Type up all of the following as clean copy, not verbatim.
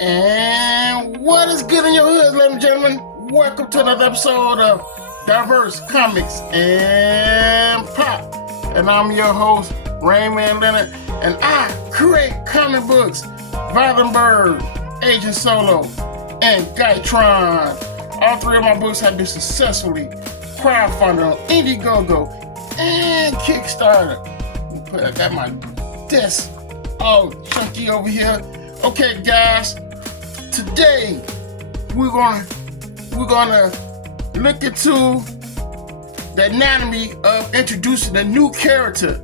And what is good in your hood, ladies and gentlemen? Welcome to another episode of Diverse Comics and Pop. And I'm your host, Raymond Leonard, and I create comic books, Violenberg, Agent Solo, and Guytron. All three of my books have been successfully crowdfunded on Indiegogo and Kickstarter. I got my desk all chunky over here. Okay, guys, today we're gonna look into the anatomy of introducing a new character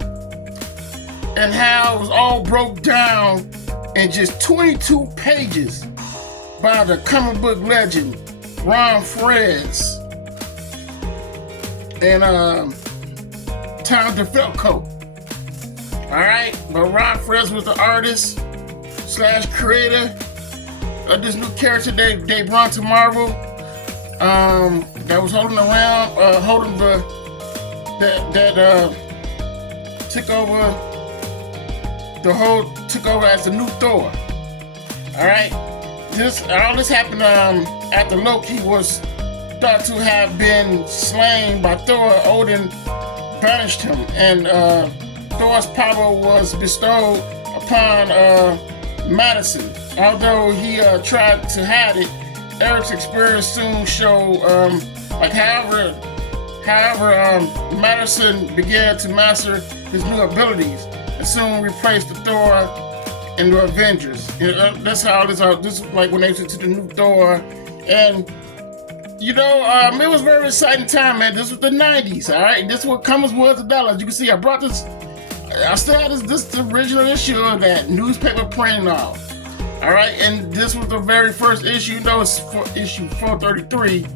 and how it was all broke down in just 22 pages by the comic book legend Frenz and DeFalco. All right, but Frenz was the artist / creator of this new character they brought to Marvel. That was holding around, took over as the new Thor. All right, all this happened after Loki was thought to have been slain by Thor. Odin banished him, and Thor's power was bestowed upon Madison. Although he tried to hide it, Eric's experience soon showed however, Madison began to master his new abilities and soon replaced the Thor in the Avengers. That's how this is like when they went to the new Thor. And it was a very exciting time, man. This was the 90s, all right? This is what comics was the dollars. You can see I brought this. I still had this original issue of that newspaper printing off. All right, and this was the very first issue. It's issue 433,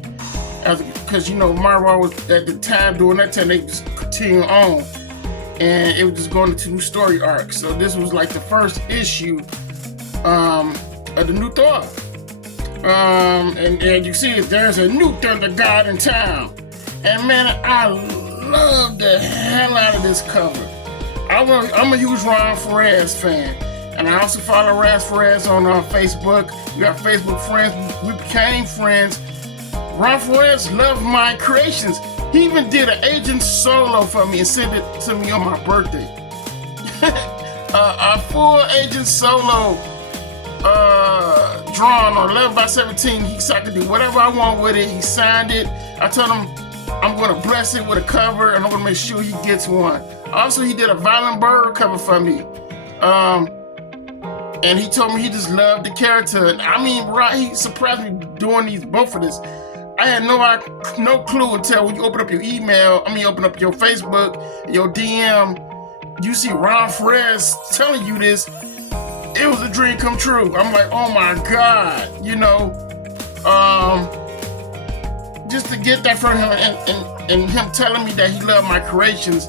because Marvel was at the time during that time they just continue on, and it was just going into new story arcs. So this was like the first issue of the new Thor. And you see there's a new Thunder God in town, and man, I love the hell out of this cover. I'm a huge Frenz fan, and I also follow Frenz on Facebook. We got Facebook friends. We became friends. Frenz loved my creations. He even did an Agent Solo for me and sent it to me on my birthday. A full Agent Solo drawn on 11x17. So I could do whatever I want with it. He signed it. I told him I'm going to bless it with a cover, and I'm going to make sure he gets one. Also, he did a Violenberg cover for me. And he told me he just loved the character. I mean, he surprised me doing both of this. I had no clue until when you open up your open up your Facebook, your DM, you see Frenz telling you this. It was a dream come true. I'm like, oh my God, just to get that from him and him telling me that he loved my creations,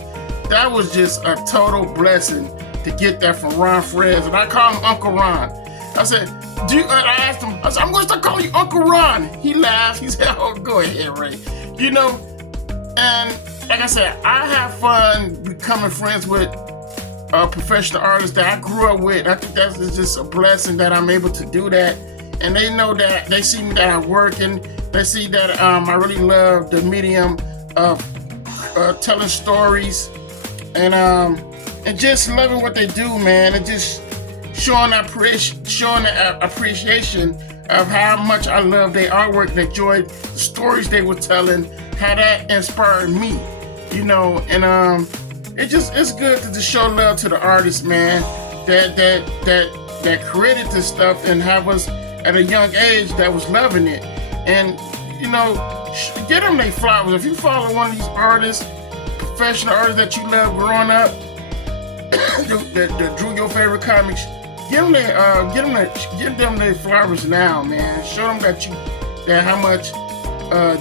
that was just a total blessing to get that from Frenz. And I call him Uncle Ron. I said, I asked him, I'm going to start calling you Uncle Ron. He laughed. He said, oh, go ahead, Ray. And like I said, I have fun becoming friends with professional artists that I grew up with. I think that's just a blessing that I'm able to do that. And they know that, they see me that I work, and they see that I really love the medium of telling stories and just loving what they do, man, and just showing the appreciation of how much I love their artwork and enjoyed the stories they were telling, how that inspired me, and it's good to just show love to the artists, man, that created this stuff and have us at a young age that was loving it. And get them their flowers. If you follow one of these artists, professional artists that you love growing up, that drew your favorite comics, give them their flowers now, man. Show them that how much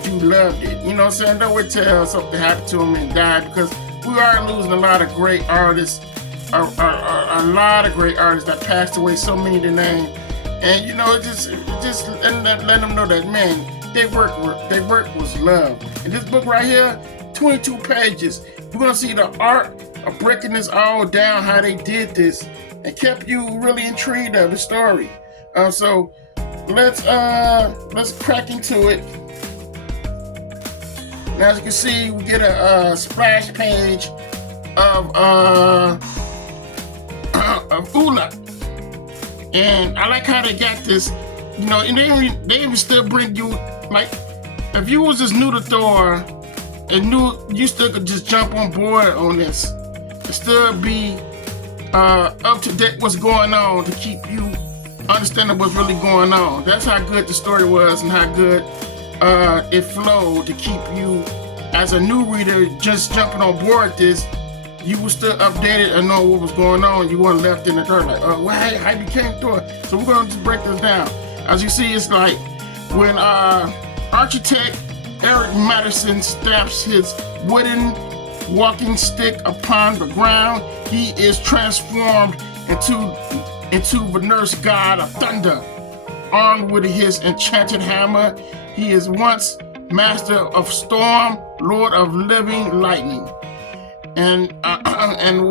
you loved it. You know what I'm saying? Don't wait till something happened to them and die, because we are losing a lot of great artists, a lot of great artists that passed away, so many to name. And just let them know that, man, their work was love. And this book right here, 22 pages. We're gonna see the art of breaking this all down, how they did this, and kept you really intrigued of the story. So let's crack into it. Now, as you can see, we get a splash page of Ula, and I like how they got this. You know, and they even still bring you, like, if you was just new to Thor and you still could just jump on board on this and still be up to date what's going on to keep you understanding what's really going on. That's how good the story was and how good it flowed to keep you as a new reader just jumping on board this. You were still updated and know what was going on. You weren't left in the dirt like, oh, well, how you became Thor. So we're going to just break this down. As you see, it's like when architect Eric Madison stamps his wooden walking stick upon the ground, he is transformed into the nurse god of thunder. Armed with his enchanted hammer, he is once master of storm, lord of living lightning, and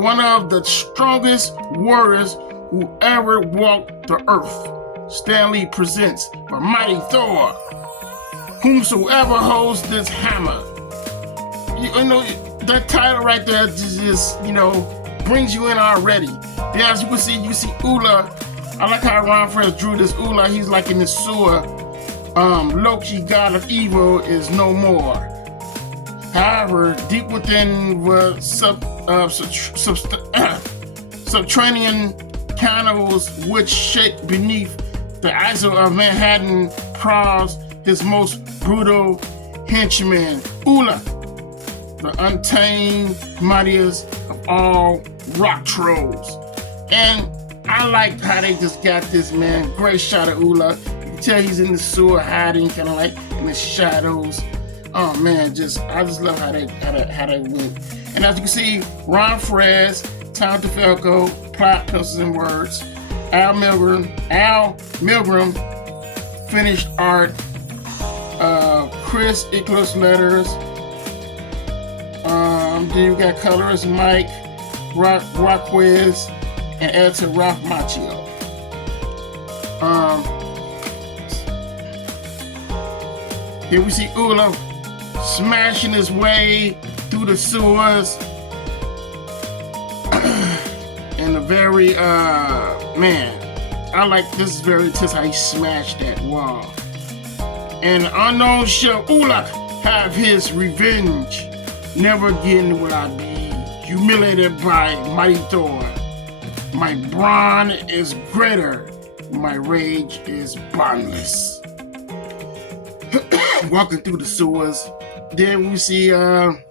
one of the strongest warriors who ever walked the earth. Stanley presents the mighty Thor. Whomsoever holds this hammer. You know, that title right there just brings you in already. Then as you can see, you see Ula. I like how Ron Frenz drew this Ula. He's like in the sewer. Loki, god of evil, is no more. However, deep within the subterranean canals which shake beneath the ice of Manhattan prowls his most brutal henchman, Ula, the untamed, mightiest of all rock trolls. And I like how they just got this, man. Great shot of Ula. You can tell he's in the sewer hiding, kind of like in the shadows. Oh man, I just love how they went. And as you can see, Ron Frenz, Tom DeFalco, plot, pencils, and words. Al Milgram, finished art. Chris Eclipse letters. Then you got colorist Mike Rockwez and editor Ralph Macchio. Here we see Ula smashing his way through the sewers. And a very man, I like this. Is very intense how he smashed that wall. And unknown shall Ula have his revenge. Never again will I be humiliated by mighty Thor. My brawn is greater. My rage is boundless. Walking through the sewers. Then we see. Then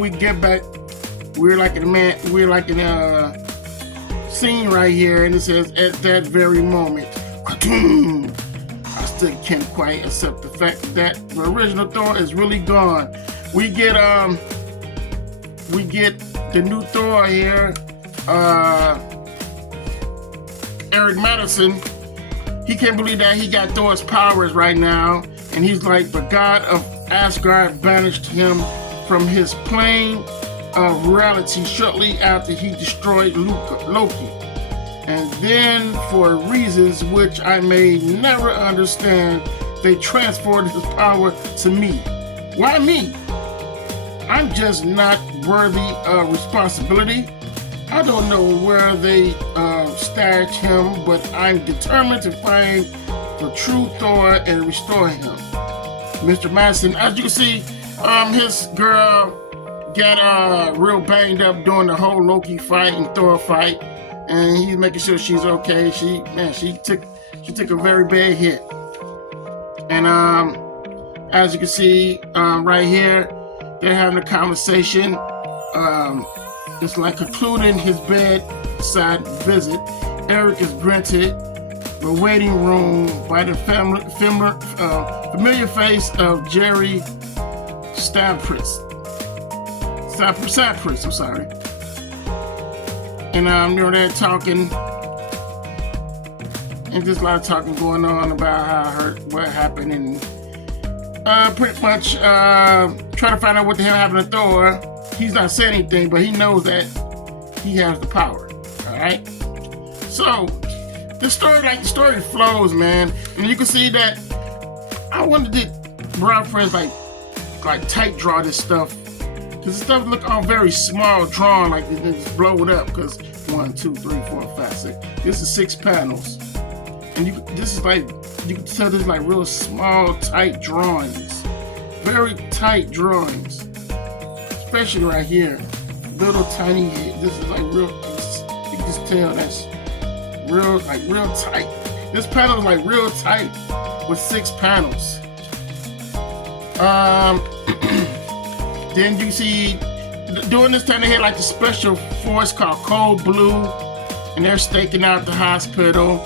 we get back. We're like in a scene right here, and it says, "At that very moment, I still can't quite accept the fact that the original Thor is really gone." We get the new Thor here, Eric Madison. He can't believe that he got Thor's powers right now, and he's like, the god of Asgard banished him from his plane of reality shortly after he destroyed Loki. And then, for reasons which I may never understand, they transferred his power to me. Why me? I'm just not worthy of responsibility. I don't know where they stashed him, but I'm determined to find the true Thor and restore him. Mr. Madison, as you can see, his girl got real banged up during the whole Loki fight and Thor fight, and he's making sure she's okay. She took a very bad hit. And as you can see right here, they're having a conversation. It's like concluding his bedside visit. Eric is granted the waiting room by the familiar face of Jerry Sampras. I'm sorry. And they're talking, and there's a lot of talking going on about what happened, and pretty much trying to find out what the hell happened to Thor. He's not saying anything, but he knows that he has the power. All right. So The story flows, man. And you can see that I wanted to Rob Frenz like tight draw this stuff. Because the stuff look all very small drawn, like they just blow it up. Because 1, 2, 3, 4, 5, 6. This is 6 panels. And this is like, you can tell this is like real small, tight drawings. Very tight drawings. Especially right here. Little tiny, this is like real, you can just tell that's real tight. This panel is like real tight with 6 panels. Then you see, during this time they had like the special force called Cold Blue, and they're staking out the hospital.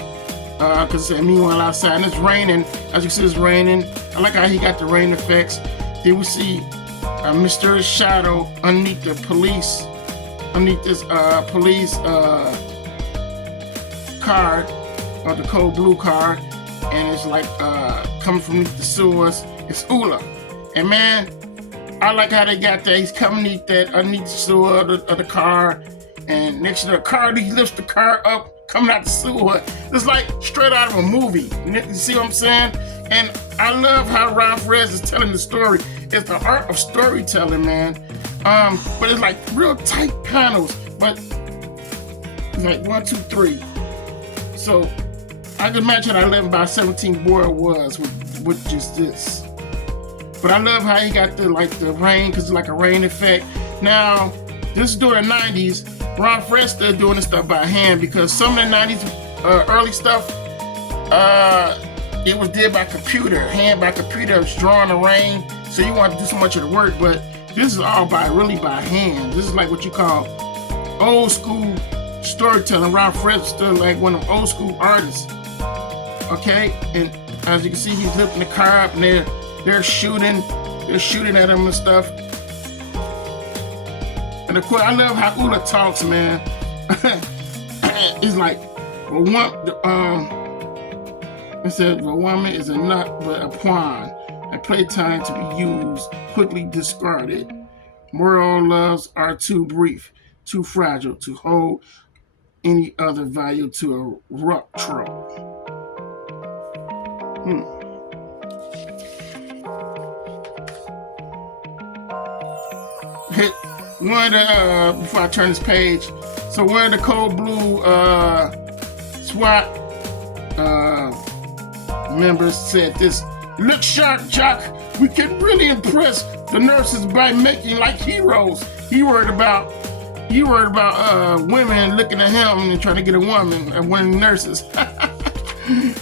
Cause meanwhile outside, and it's raining. As you see, it's raining. I like how he got the rain effects. Then we see a mysterious shadow underneath the police, underneath this police card, or the Cold Blue card, and it's like coming from the sewers. It's Ula, and man, I like how they got that. He's coming underneath the sewer of the car, and next to the car, he lifts the car up, coming out the sewer. It's like straight out of a movie. You see what I'm saying? And I love how Rob Frenz is telling the story. It's the art of storytelling, man. But it's like real tight panels, but it's like 1, 2, 3. So I can imagine how 11 by 17 board was with just this. But I love how he got the rain, because it's like a rain effect. Now, this is during the 90s. Rob Frenz still doing this stuff by hand, because some of the 90s early stuff, it was did by computer, hand by computer. It's drawing the rain, so you want to do so much of the work. But this is all really by hand. This is like what you call old school storytelling. Rob Frenz is still like one of them old school artists. Okay, and as you can see, he's lifting the car up, and they're shooting at him and stuff. And of course, I love how Ula talks, man. He's like, it said, "The woman is a nut but a pawn, a playtime to be used, quickly discarded. Moral loves are too brief, too fragile to hold any other value to a rock troll." One of the, before I turn this page, so one of the Cold Blue SWAT members said this: "Look sharp, Jock. We can really impress the nurses by making like heroes." He worried about women looking at him and trying to get a woman, one of the nurses.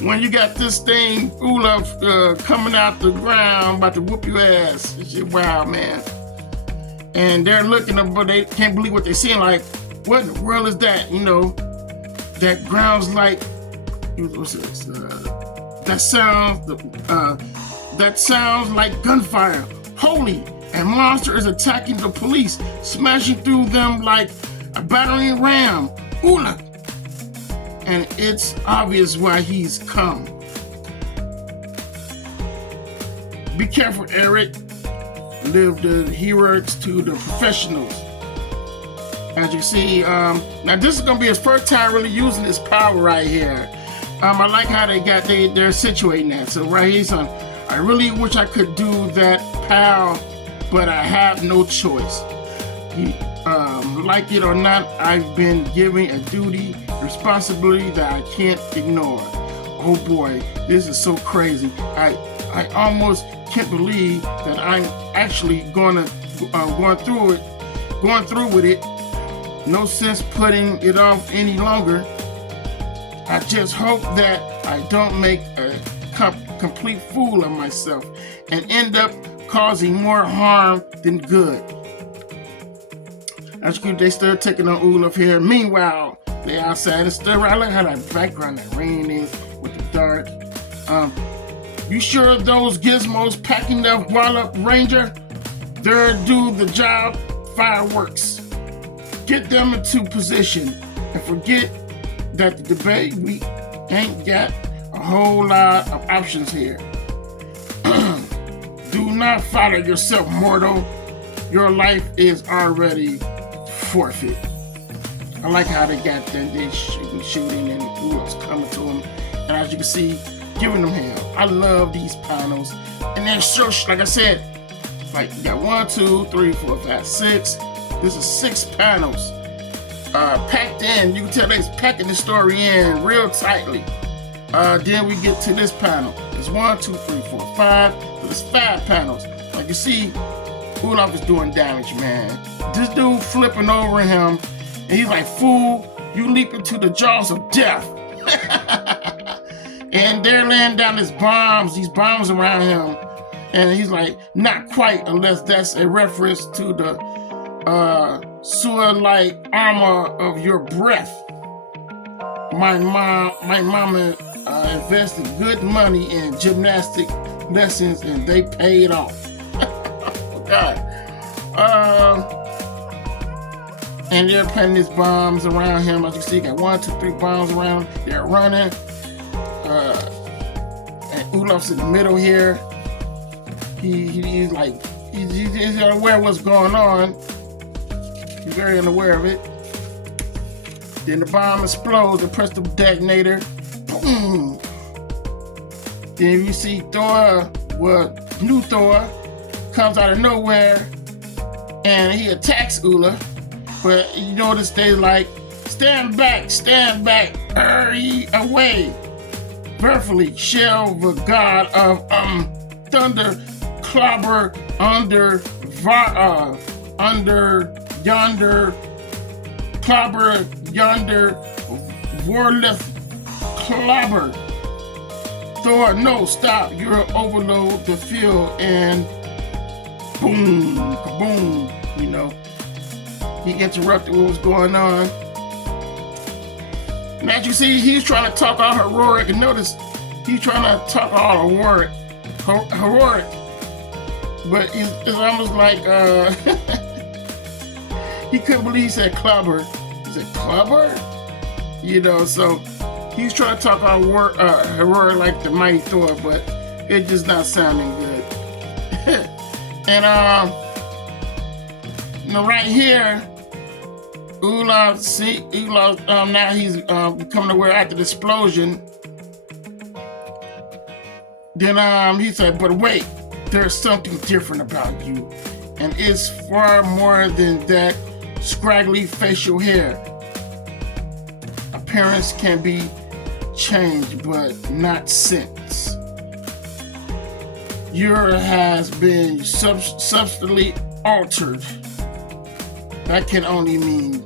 When you got this thing, Ula, coming out the ground, about to whoop your ass. It's just wild, man. And they're looking, but they can't believe what they're seeing. Like, what in the world is that? You know, that grounds like, what's this? That sounds like gunfire. Holy! And monster is attacking the police, smashing through them like a battering ram. Ula! And it's obvious why he's come. Be careful, Eric. Live the heroics to the professionals. As you see, now this is gonna be his first time really using this power right here. I like how they're situating that. So right here, son, I really wish I could do that power, but I have no choice. Like it or not, I've been given a duty, responsibility that I can't ignore. Oh boy, this is so crazy. I almost can't believe that I'm actually going through with it. No sense putting it off any longer. I just hope that I don't make a complete fool of myself and end up causing more harm than good. As you can, they still taking on Olaf here. Meanwhile, they outside and still. I like how that background, that rain is with the dark. You sure those gizmos packing up Wallop Ranger? They'll do the job. Fireworks. Get them into position and forget that the debate, we ain't got a whole lot of options here. Do not flatter yourself, mortal. Your life is already forfeit. I like how they got them, they shooting and Olaf's coming to him. And as you can see, giving them hell. I love these panels. And they're so, like I said, like you got 1, 2, 3, 4, 5, 6. This is 6 panels. Packed in. You can tell they're packing the story in real tightly. Then we get to this panel. There's 1, 2, 3, 4, 5. There's 5 panels. Like you see, Olaf is doing damage, man. This dude flipping over him, and he's like, "Fool, you leap into the jaws of death." And they're laying down these bombs around him, and he's like, "Not quite, unless that's a reference to the sewer-like armor of your breath. My mama invested good money in gymnastic lessons, and they paid off." Oh, God. And they're putting these bombs around him. As you see, got 1, 2, 3 bombs around him. They're running. And Olaf's in the middle here. He's like, he's unaware of what's going on. He's very unaware of it. Then the bomb explodes and press the detonator. Boom. Then you see Thor, new Thor, comes out of nowhere and he attacks Olaf. But you notice they like, stand back, hurry away. Prayerfully shall the god of thunder clobber under yonder clobber yonder warlith clobber. Thor, no, stop, you'll overload the field, and boom, kaboom, you know. He interrupted what was going on. And as you see, he's trying to talk all heroic, and notice he's trying to talk all heroic. But it's almost like he couldn't believe he said clubber. He said clubber? You know, so he's trying to talk all heroic like the mighty Thor, but it's just not sounding good. And right here, Olaf, now he's becoming aware after the explosion. Then he said, but wait, there's something different about you. And it's far more than that scraggly facial hair. Appearance can be changed, but not sense. Yours has been substantially altered. That can only mean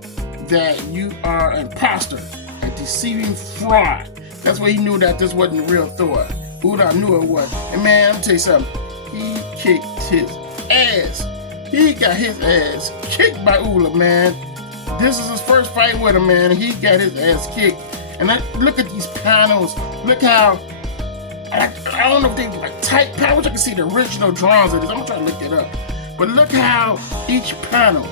that you are an imposter, a deceiving fraud. That's why he knew that this wasn't the real Thor. Olaf knew it was. And man, let me tell you something. He kicked his ass. He got his ass kicked by Olaf, man. This is his first fight with him, man. He got his ass kicked. And look at these panels. Look how, I don't know if they were like tight panels. I can see the original drawings of this. I'm gonna try to look it up. But look how each panel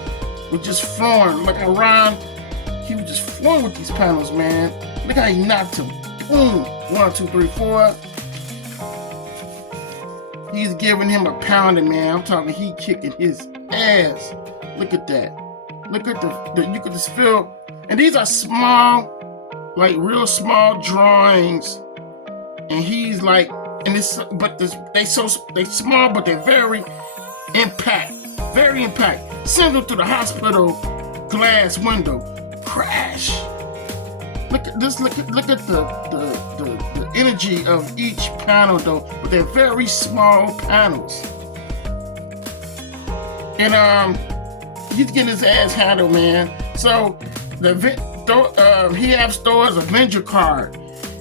was just flowing. Look how Ron, he was just flowing with these panels, man. Look how he knocked him. Boom. 1, 2, 3, 4. He's giving him a pounding, man. I'm talking, he kicking his ass. Look at that. Look at the you could just feel, and these are small, like real small drawings. And he's like, and it's, but they small, but they're very impact. Send through the hospital glass window. Crash. Look at this. Look at the energy of each panel, though. But they're very small panels. And he's getting his ass handled, man. So he has Thor's Avenger card,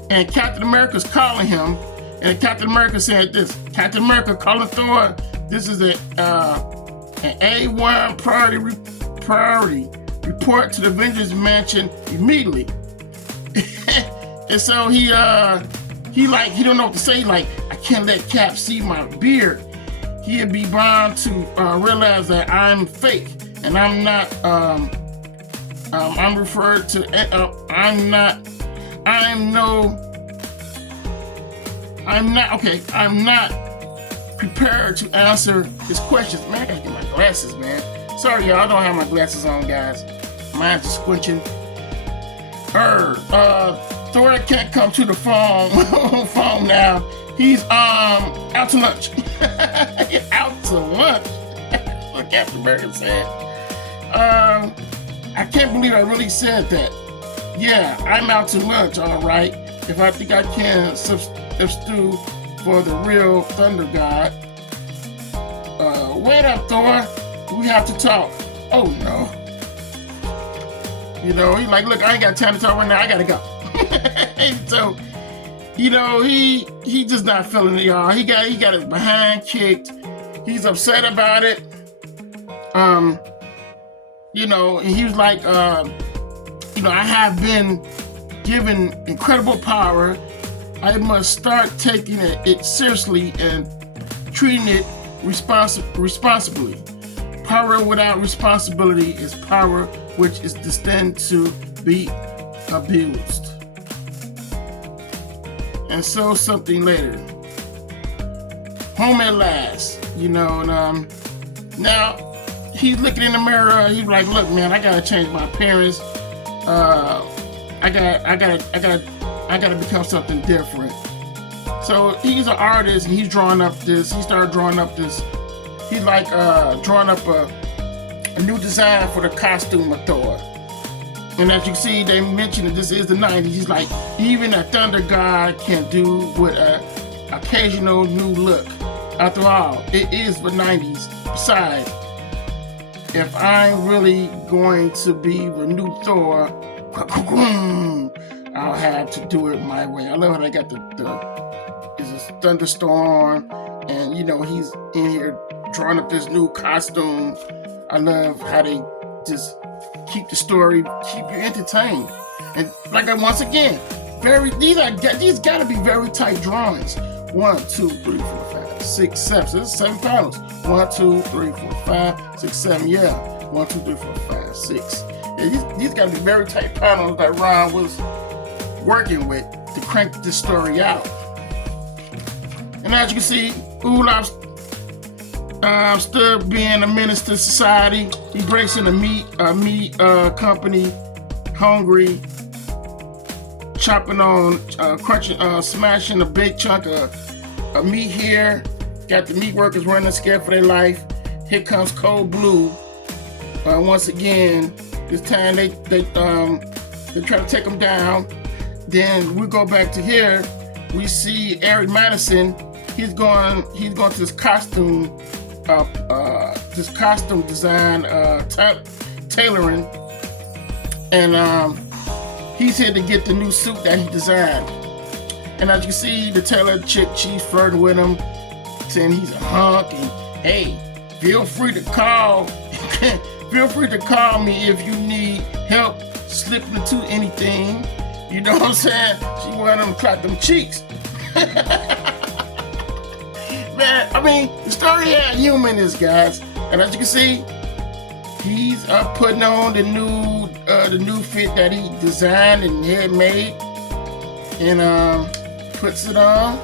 and Captain America's calling him. And Captain America said this. Captain America calling Thor. This is an A1 priority. Report to the Avengers Mansion immediately. And so he don't know what to say. Like, I can't let Cap see my beard. He'd be bound to realize that I'm fake, and I'm not. I'm referred to. I'm not prepared to answer his questions. Man, I gotta get my glasses, man. Sorry, y'all, I don't have my glasses on, guys. Mine's just squinching. Thor can't come to the phone now. He's out to lunch. Out to lunch. What Captain America said. I can't believe I really said that. Yeah, I'm out to lunch, all right. If I think I can substitute for the real Thunder God. Wait up, Thor. We have to talk. Oh no. You know, he's like, look, I ain't got time to talk right now. I gotta go. So, you know, he just not feeling it, y'all. He got his behind kicked. He's upset about it. You know, and he was like, you know, I have been given incredible power. I must start taking it seriously and treating it responsibly. Power without responsibility is power which is destined to be abused. And so something later. Home at last, you know, and now he's looking in the mirror. He's like, look, man, I gotta change my appearance. I gotta become something different. So he's an artist, and he's drawing up this. He started drawing up this. He's like drawing up a new design for the costume of Thor. And as you see, they mentioned that this is the 90s. He's like, even a Thunder God can do with an occasional new look. After all, it is the 90s. Besides, if I'm really going to be the new Thor, I'll have to do it my way. I love how they got there's a thunderstorm, and you know, he's in here drawing up this new costume. I love how they just keep the story, keep you entertained. And like once again, these gotta be very tight drawings. 1, 2, 3, 4, 5, 6, 7. So this is 7 panels. 1, 2, 3, 4, 5, 6, 7. Yeah. 1, 2, 3, 4, 5, 6. Yeah, these gotta be very tight panels that Ron was working with to crank this story out. And as you can see, Olaf stood being a menace to society. He breaks in a meat company, hungry, chopping on, crunching, smashing a big chunk of meat here. Got the meat workers running scared for their life. Here comes Cold Blue. Once again, this time they try to take him down. Then we go back to here. We see Eric Madison. He's going to this costume design tailoring, and he's here to get the new suit that he designed. And as you can see, the tailor chick, she's flirting with him, saying he's a hunk, and hey, feel free to call me if you need help slipping into anything. You know what I'm saying? She wanted him to clap them cheeks. Man, I mean, the story had humor in this, guys. And as you can see, he's putting on the new fit that he designed and had made, and puts it on.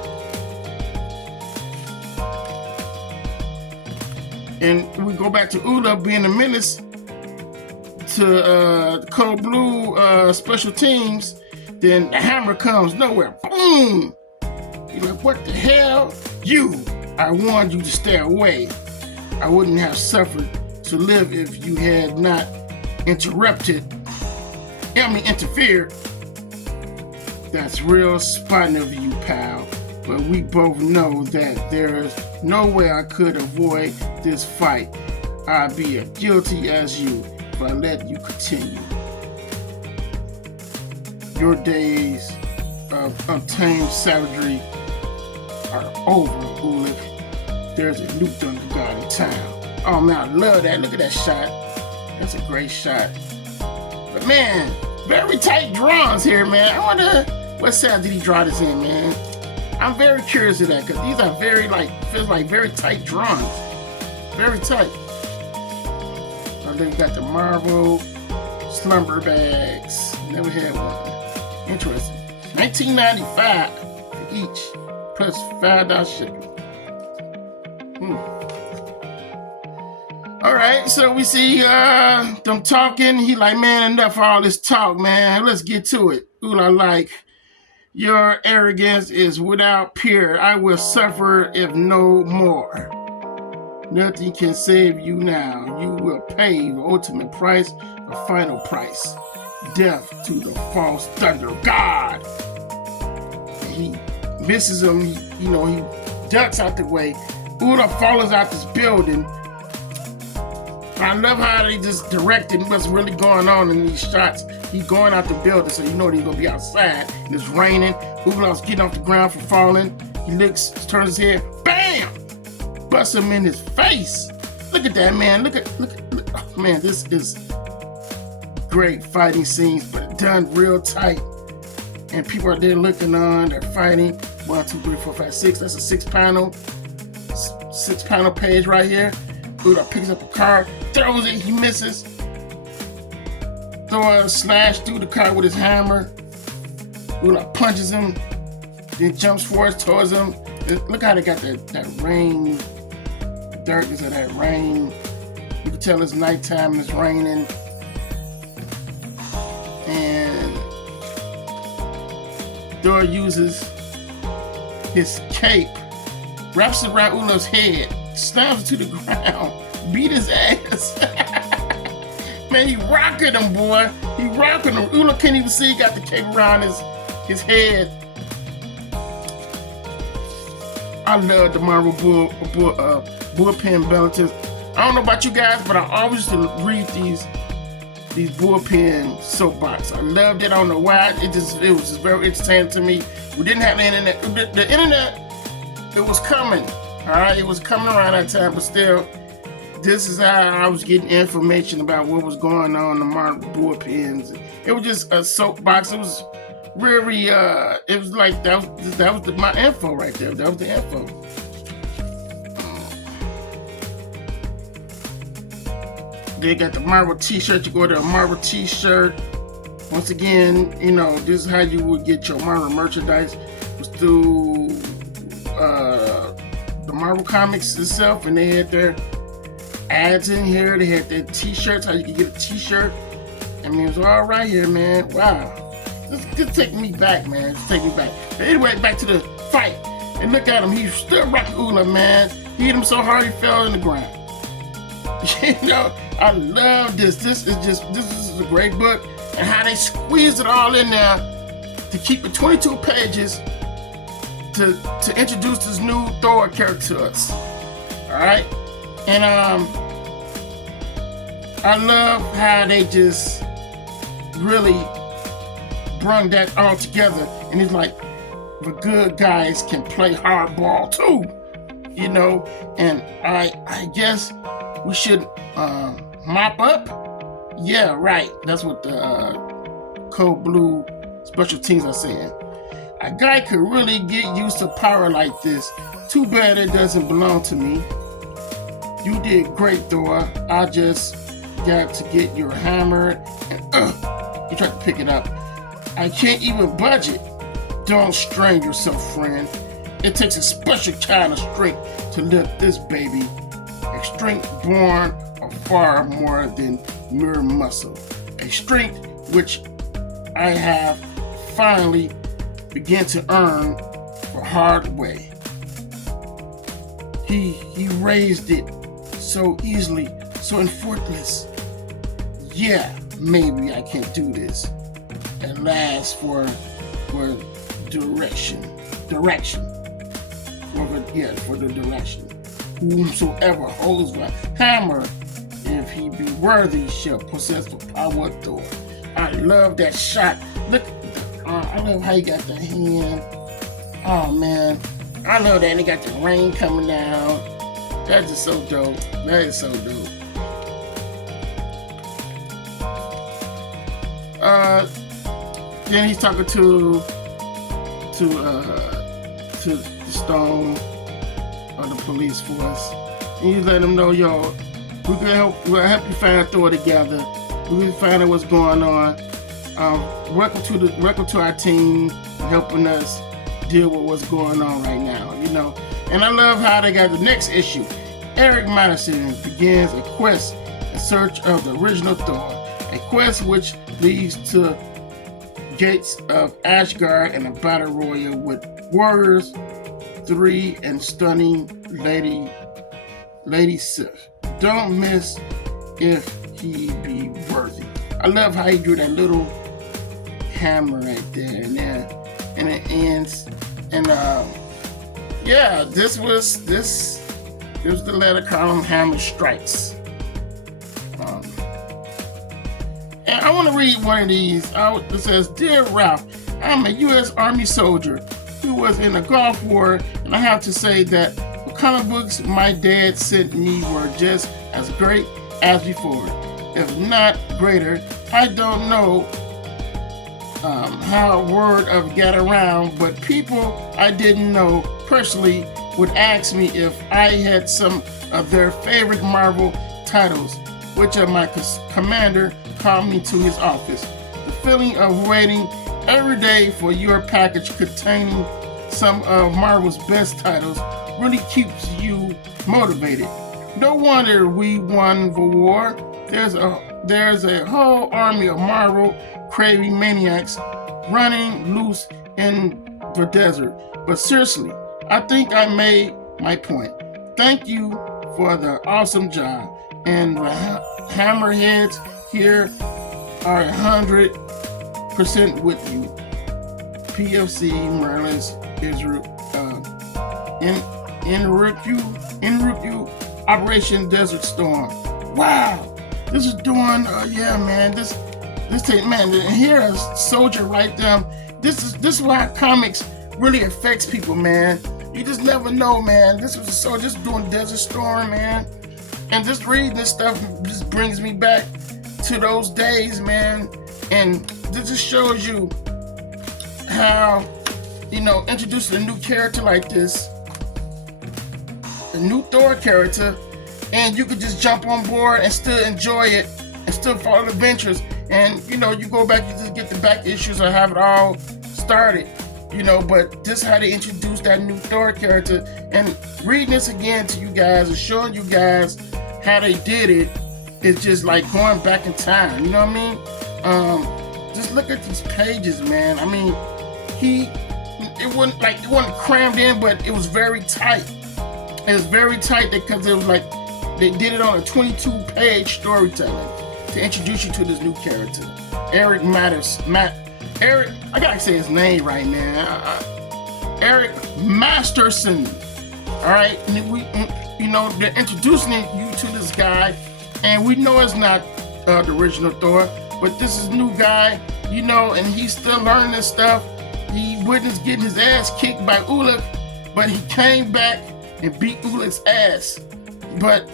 And we go back to Ula being a menace to Cold Blue special teams. Then the hammer comes nowhere. Boom! You're like, what the hell? I warned you to stay away. I wouldn't have suffered to live if you had not interfered. That's real spotting of you, pal. But we both know that there is no way I could avoid this fight. I'd be as guilty as you if I let you continue. Your days of untamed savagery are over, Ulick. There's a new Thunder God in town. Oh man, I love that. Look at that shot. That's a great shot. But man, very tight drawings here, man. I wonder what style did he draw this in, man. I'm very curious of that, because these are very, feels like very tight drawings. Very tight. And then you got the Marvel slumber bags. Never had one. Interesting. $19.95 for each, plus $5 shipping. All right, so we see them talking. He like, man, enough of all this talk, man. Let's get to it. Ula like, your arrogance is without peer. I will suffer if no more. Nothing can save you now. You will pay the ultimate price, the final price. Death to the false thunder god. And he misses him. He ducks out the way. Ula falls out this building. I love how they just directed what's really going on in these shots. He's going out the building, so you know he's gonna be outside. And it's raining. Ula's getting off the ground from falling. He looks, turns his head, bam! Busts him in his face. Look at that, man. Look. Oh, man, this is great fighting scenes, but done real tight. And people are there looking on. They're fighting. 1, 2, 3, 4, 5, 6. That's a six panel page right here. Ula picks up a card, throws it, he misses. Thor slashed through the card with his hammer. Ula punches him, then jumps forward towards him. Look how they got that rain, the darkness of that rain. You can tell it's nighttime and it's raining. And Thor uses his cape, wraps it around Ula's head, slams it to the ground, beat his ass. Man, he rocking him, boy. He rocking him. Ula can't even see he got the cape around his head. I love the Marvel bullpen bulletins. I don't know about you guys, but I always used to read these bullpen soapbox. I loved it. I don't know why. It was just very entertaining to me. We didn't have the internet. The internet, it was coming. All right, it was coming around that time, but still, this is how I was getting information about what was going on in the Marvel bullpens. It was just a soapbox. It was very, it was like, that was my info right there. That was the info. They got the Marvel t-shirt. You go to a Marvel t-shirt. Once again, this is how you would get your Marvel merchandise. It was through the Marvel Comics itself, and they had their ads in here. They had their t-shirts, how you could get a t-shirt. I mean, it was all right here, man. Wow. Just take me back, man. Just take me back. But anyway, back to the fight. And look at him. He's still rocking Ula, man. He hit him so hard he fell in the ground. I love this. This is a great book. And how they squeeze it all in there to keep it 22 pages to introduce this new Thor character to us. Alright? And I love how they just really brung that all together. And it's like, the good guys can play hardball too. And I guess we should mop up. Yeah, right. That's what the Code Blue special teams are saying. A guy could really get used to power like this. Too bad it doesn't belong to me. You did great, Thor. I just got to get your hammer and you tried to pick it up. I can't even budge it. Don't strain yourself, friend. It takes a special kind of strength to lift this baby. A strength born of far more than mere muscle. A strength which I have finally begun to earn the hard way. He raised it so easily, so effortless. Yeah, maybe I can do this. At last for direction. For the direction. Whomsoever holds the hammer, if he be worthy, shall possess the power of Thor. I love that shot. Look, I love how he got the hand. Oh man, I love that. And he got the rain coming down. That's just so dope. That is so dope. Then he's talking to the Stone or the police force, and he's letting them know, yo, we'll help you find Thor together. We'll find out what's going on. Welcome to our team, helping us deal with what's going on right now. And I love how they got the next issue. Eric Madison begins a quest in search of the original Thor, a quest which leads to gates of Asgard and a battle royal with Warriors 3 and stunning Lady Sif. Don't miss if he be worthy. I love how he drew that little hammer right there, and it ends. And yeah, this was the letter column, Hammer Strikes. And I want to read one of these. It says, "Dear Ralph, I'm a U.S. Army soldier who was in the Gulf War, and I have to say that the comic books my dad sent me were just as great as before, if not greater. I don't know how word of get around, but people I didn't know personally would ask me if I had some of their favorite Marvel titles, which my commander called me to his office. The feeling of waiting every day for your package containing some of Marvel's best titles really keeps you motivated. No wonder we won the war. There's a whole army of Marvel craving maniacs running loose in the desert. But seriously, I think I made my point. Thank you for the awesome job. And the hammerheads here are 100% with you. PFC, Merlis, Israel, Enrique, Operation Desert Storm. Wow, this is doing, yeah, man. This take, man. And here a soldier right down. This is why comics really affects people, man. You just never know, man. This was a soldier just doing Desert Storm, man. And just reading this stuff just brings me back to those days, man. And this just shows you how, introducing a new character like this, a new Thor character, and you could just jump on board and still enjoy it and still follow the adventures. And, you go back, you just get the back issues or have it all started, but this is how they introduced that new Thor character. And reading this again to you guys and showing you guys how they did it is just like going back in time, you know what I mean? Just look at these pages, man. I mean, it wasn't crammed in, but it was very tight. It was very tight because it was like they did it on a 22-page storytelling to introduce you to this new character, Eric Eric, I gotta say his name right, man. Eric Masterson. All right, and they're introducing you to this guy, and we know it's not the original Thor, but this is a new guy, and he's still learning this stuff. He witnessed getting his ass kicked by Ulik, but he came back and beat Ulik's ass. But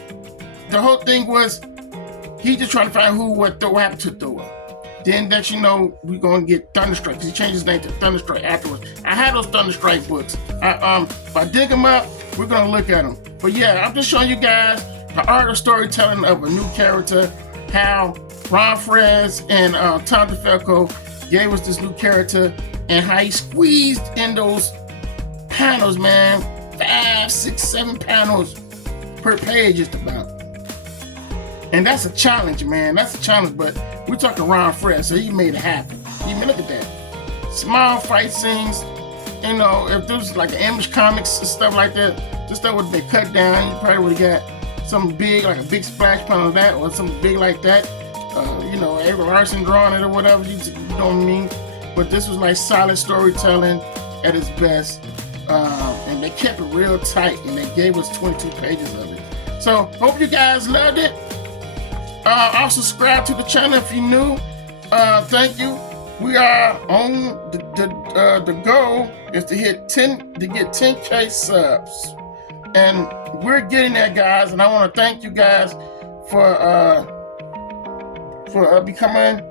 the whole thing was he just trying to find what happened to Thor. Then that we're gonna get Thunderstrike, because he changed his name to Thunderstrike afterwards. I had those Thunderstrike books. If I dig them up, we're gonna look at them. But yeah, I'm just showing you guys the art of storytelling of a new character, how Ron Frenz and Tom DeFalco gave us this new character, and how he squeezed in those panels, man. 5, 6, 7 panels per page just about. And that's a challenge, man. That's a challenge, but we're talking Ron Frenz, so he made it happen. Look at that. Small fight scenes. If there was like Image Comics and stuff like that, this stuff would be cut down. You probably would have got something big, like a big splash panel of that, or something big like that. Avery Larson drawing it or whatever, you know what I mean? But this was like solid storytelling at its best. And they kept it real tight, and they gave us 22 pages of it. So, hope you guys loved it. Also subscribe to the channel if you're new. Thank you. We are on the goal is to get 10K subs, and we're getting there, guys. And I want to thank you guys for becoming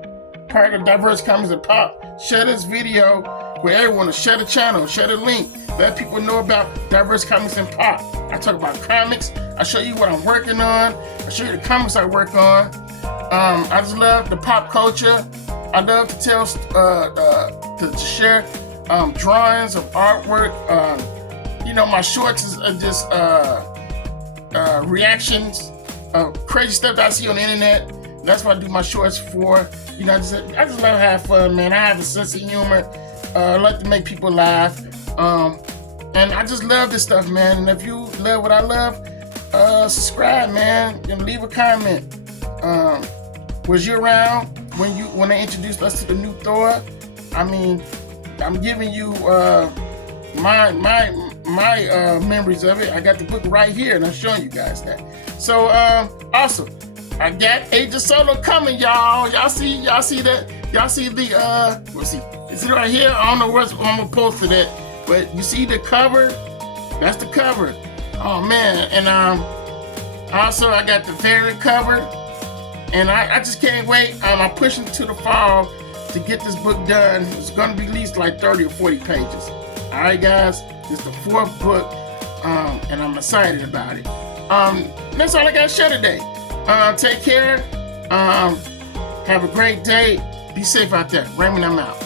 part of Diverse Comics and Pop. Share this video with everyone. Share the channel. Share the link. Let people know about Diverse Comics and Pop. I talk about comics. I show you what I'm working on. I show you the comics I work on. I just love the pop culture. I love to tell, to share drawings of artwork. My shorts are just reactions of crazy stuff that I see on the internet. That's what I do my shorts for. You know, I just love to have fun, man. I have a sense of humor. I like to make people laugh. And I just love this stuff, man. And if you love what I love, subscribe, man, and leave a comment. Was you around when they introduced us to the new Thor? I mean, I'm giving you my memories of it. I got the book right here, and I'm showing you guys that. So awesome. I got Age of Solo coming, y'all. Y'all see that? Y'all see the let's see. Is it right here? I don't know where I'm gonna post for that, but you see the cover? That's the cover. Oh man, and also I got the variant cover, and I just can't wait. I'm pushing to the fall to get this book done. It's gonna be at least like 30 or 40 pages. All right, guys, it's the 4th book, and I'm excited about it. That's all I got to share today. Take care. Have a great day. Be safe out there. Raymond, I'm out.